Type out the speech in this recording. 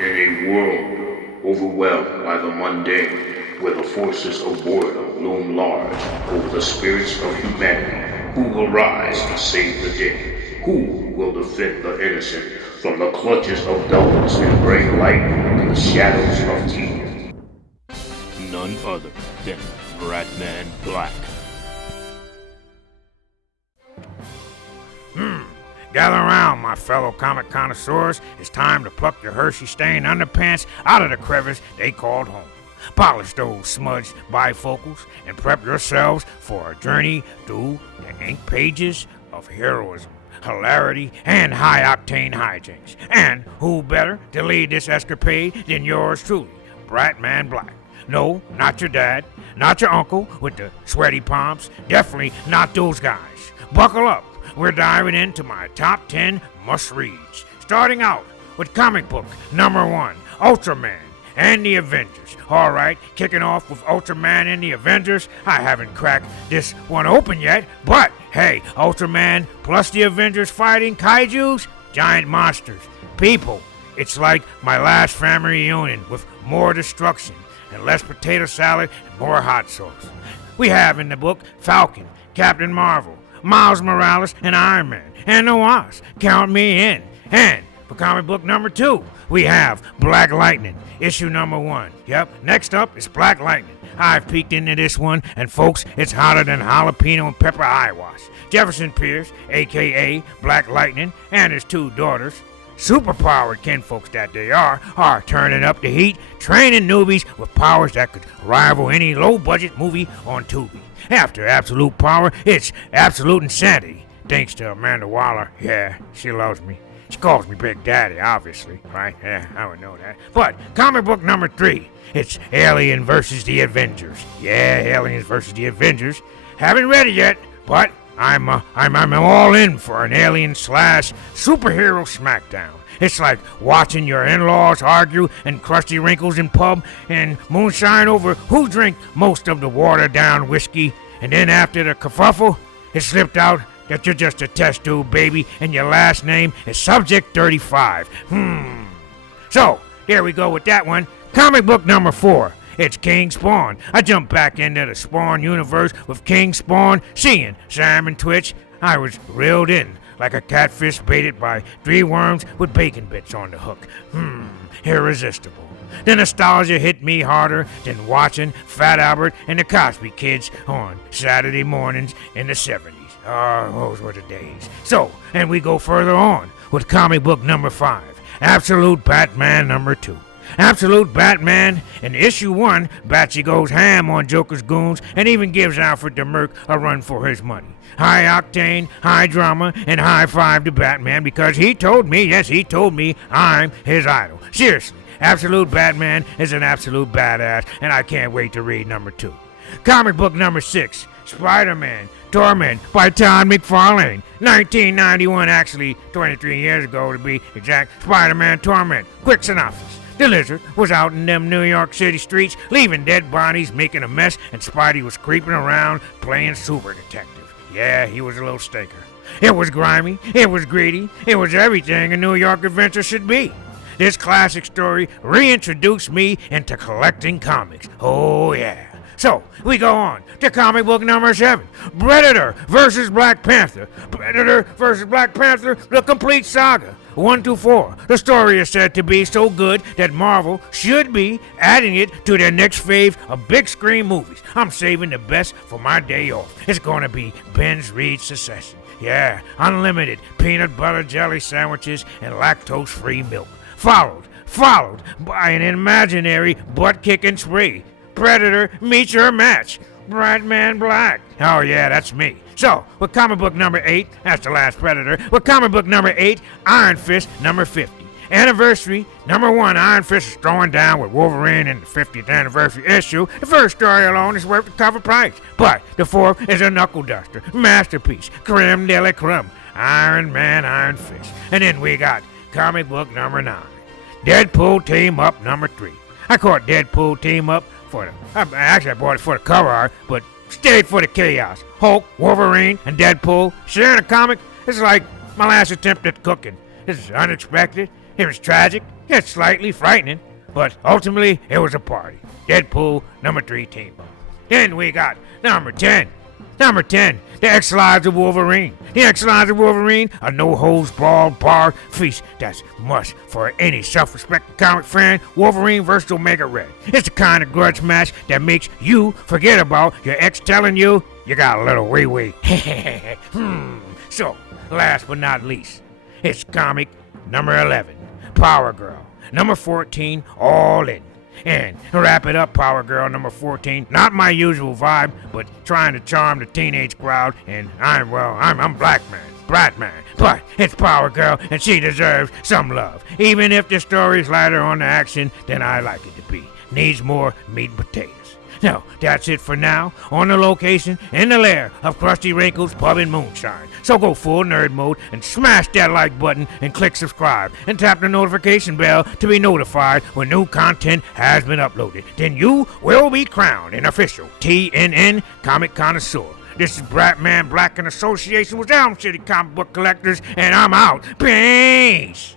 In a world overwhelmed by the mundane, where the forces of boredom loom large over the spirits of humanity, who will rise to save the day? Who will defend the innocent from the clutches of dullness and bring light to the shadows of tears? None other than Bratman Black. Gather around, my fellow comic connoisseurs. It's time to pluck your Hershey-stained underpants out of the crevice they called home. Polish those smudged bifocals and prep yourselves for a journey through the ink pages of heroism, hilarity, and high-octane hijinks. And who better to lead this escapade than yours truly, Bratman Black. No, not your dad, not your uncle with the sweaty palms, definitely not those guys. Buckle up. We're diving into my top 10 must-reads, starting out with comic book number 1, Ultraman and the Avengers. All right, kicking off with Ultraman and the Avengers. I haven't cracked this one open yet, but hey, Ultraman plus the Avengers fighting kaijus, giant monsters, people. It's like my last family reunion with more destruction and less potato salad and more hot sauce. We have in the book Falcon, Captain Marvel, Miles Morales, and Iron Man, and the Wasp. Count me in. And for comic book number 2, we have Black Lightning, issue number 1. Yep, next up is Black Lightning. I've peeked into this one, and folks, it's hotter than jalapeno and pepper eye wash. Jefferson Pierce, a.k.a. Black Lightning, and his 2 daughters, superpowered kinfolks that they are turning up the heat, training newbies with powers that could rival any low-budget movie on Tubi. After absolute power, it's absolute insanity. Thanks to Amanda Waller. Yeah, she loves me. She calls me Big Daddy, obviously, right? Yeah, I would know that. But comic book number 3, it's Alien vs. the Avengers. Yeah, Aliens vs. the Avengers. Haven't read it yet, but I'm all in for an alien / superhero smackdown. It's like watching your in-laws argue and crusty wrinkles in pub and moonshine over who drank most of the watered-down whiskey, and then after the kerfuffle, it slipped out that you're just a test tube baby and your last name is Subject 35. So, here we go with that one. Comic book number 4. It's King Spawn. I jumped back into the Spawn universe with King Spawn, seeing Sam and Twitch. I was reeled in like a catfish baited by 3 worms with bacon bits on the hook. Irresistible. The nostalgia hit me harder than watching Fat Albert and the Cosby Kids on Saturday mornings in the 70s. Those were the days. So, and we go further on with comic book number 5, Absolute Batman number 2. Absolute Batman, in issue 1, Batsy goes ham on Joker's goons and even gives Alfred the Merc a run for his money. High octane, high drama, and high five to Batman because he told me, yes, he told me, I'm his idol. Seriously, Absolute Batman is an absolute badass, and I can't wait to read number 2. Comic book number 6, Spider-Man, Torment by Todd McFarlane. 1991, actually 23 years ago to be exact. Spider-Man Torment. Quick synopsis. The Lizard was out in them New York City streets, leaving dead bodies, making a mess, and Spidey was creeping around playing super detective. Yeah, he was a little stinker. It was grimy, it was greedy, it was everything a New York adventure should be. This classic story reintroduced me into collecting comics. Oh yeah. So, we go on to comic book number 7, Predator vs. Black Panther. Predator vs. Black Panther, the complete saga. 1 to 4. The story is said to be so good that Marvel should be adding it to their next phase of big screen movies. I'm saving the best for my day off. It's gonna be Ben's Reed Succession. Yeah, unlimited peanut butter jelly sandwiches and lactose-free milk. Followed by an imaginary butt-kicking spree. Predator meets your match. Bratman Black. Oh yeah, that's me. So, with comic book number 8, that's the last Predator. With comic book number 8, Iron Fist number 50. Anniversary, number 1, Iron Fist is throwing down with Wolverine in the 50th anniversary issue. The first story alone is worth the cover price. But the 4th is a knuckle duster, masterpiece, creme de la creme, Iron Man, Iron Fist. And then we got comic book number 9, Deadpool Team Up number 3. I caught Deadpool Team Up I bought it for the cover art, but stayed for the chaos. Hulk, Wolverine, and Deadpool sharing a comic is like my last attempt at cooking. This is unexpected, It was tragic, yet slightly frightening, but ultimately it was a party. Deadpool number 3 team up. Then we got number 10. Number 10, the X-Lives of Wolverine. The X-Lives of Wolverine, a no-holds-barred bar feast that's must for any self-respecting comic fan. Wolverine vs. Omega Red. It's the kind of grudge match that makes you forget about your ex telling you got a little wee-wee. So, last but not least, it's comic number 11, Power Girl. Number 14, All In. And wrap it up, Power Girl number 14. Not my usual vibe, but trying to charm the teenage crowd. And I'm Bratman. But it's Power Girl, and she deserves some love. Even if the story's lighter on the action than I like it to be. Needs more meat and potatoes. No, that's it for now. On the location, in the lair of Krusty Wrinkles Pub and Moonshine. So go full nerd mode and smash that like button and click subscribe and tap the notification bell to be notified when new content has been uploaded. Then you will be crowned an official TNN comic connoisseur. This is Bratman Black in association with Elm City Comic Book Collectors, and I'm out. Peace!